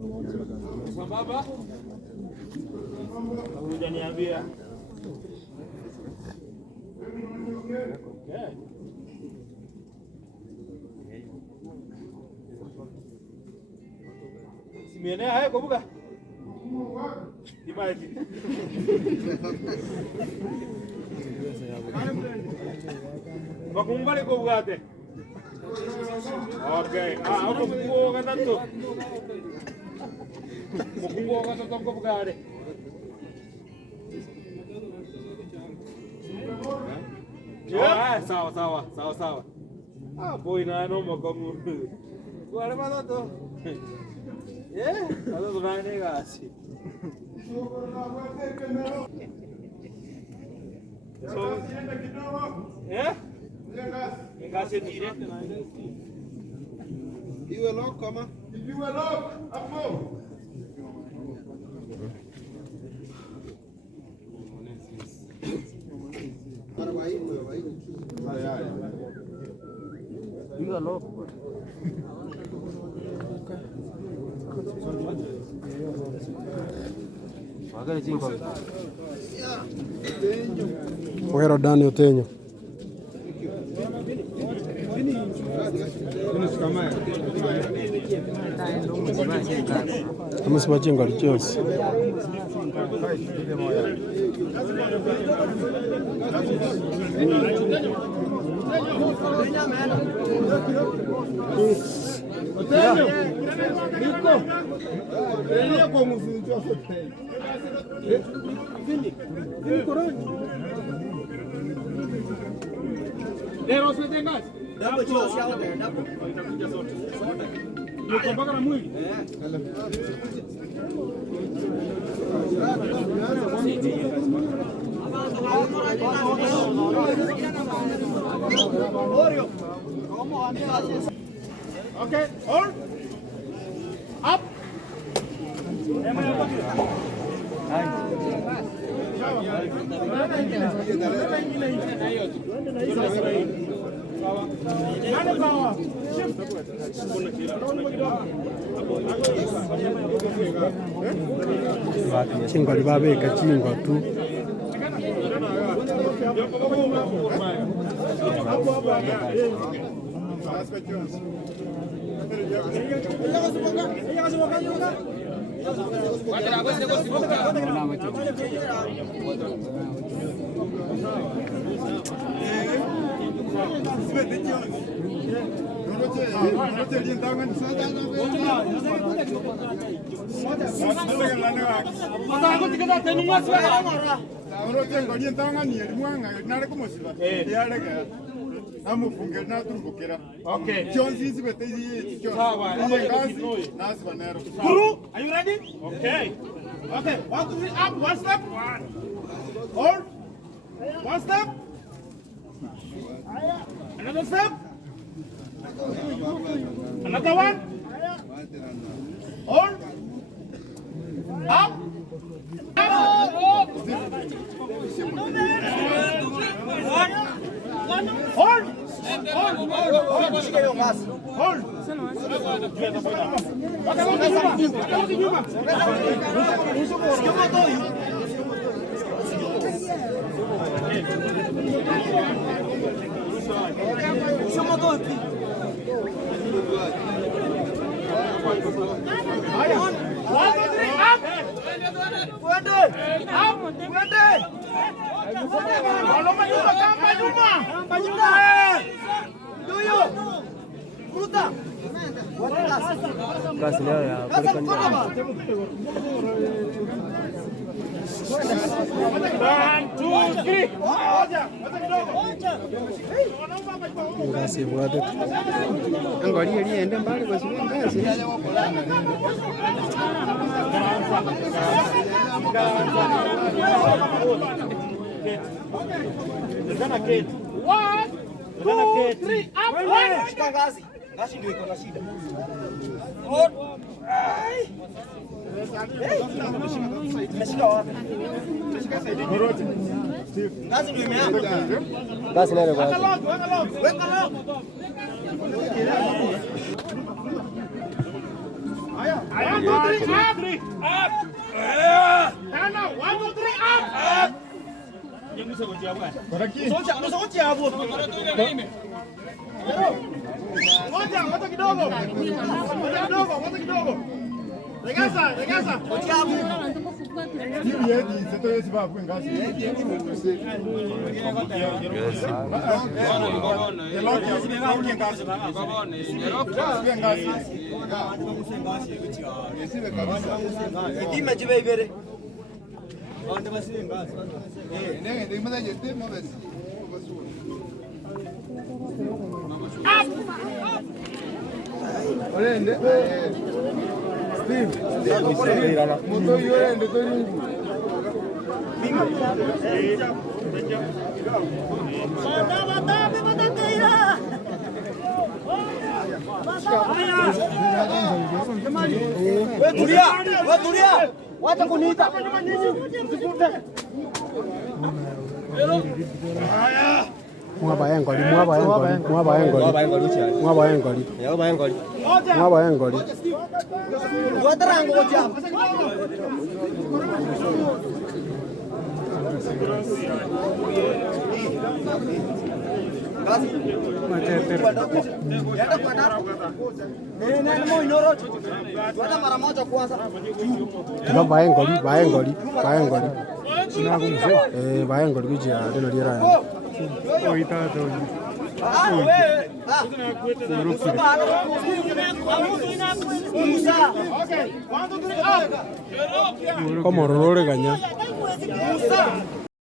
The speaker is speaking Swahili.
Baba, hujaniambia. Simienea haya kumbuka. Imaji. Bakumbali ko bugate. Okay. Ako buo ka tanto. Buo ka tanto ko bugate. Ya, sawa. Boy na no mo como. Wala ba to? Ano tunane kasi. So, Enggak sendiri. Iwe lock kama. Iwe lock hapo. Iwe lock. Magari cinco. Fuera Dani Oteño. Kama sibachenga lichosi. Oteño. Nico. Venía como si yo fuera. Vini coroni. Leo sio tengas. Dapo chio sawa there, dapo. Itakuja zote. Yuko mpaka na mwili. Okay, hold. Up. Chingo libabeka chingo tu. Okay. Guru, are you ready? Okay. Okay, 1, 2, 3, up, one step. Hold. One step. Another step. Another one. Hold. Up. Hold. Hold. Kasi leo ya kulikan. 1, 2, 3. Ngasi bwade. Angalia liende mbali kwa sababu mbaya. Kate. 1, 2, 3, up. Shika ngazi. Ngazi ndio iko na shida. Umeshika wapi? Ngazi ndio imeanza. Ngazi ndio imeanza. Weka lock. 1, 2, 3, up. And now 1, 2, 3, up. Ngoja kidogo. Ngoja kidogo. Regeza. Tulia. Wacha kuniita. Mwaba engoli. Watarango ngoja. Baengoli kujia ndio lira. Como rore ganya.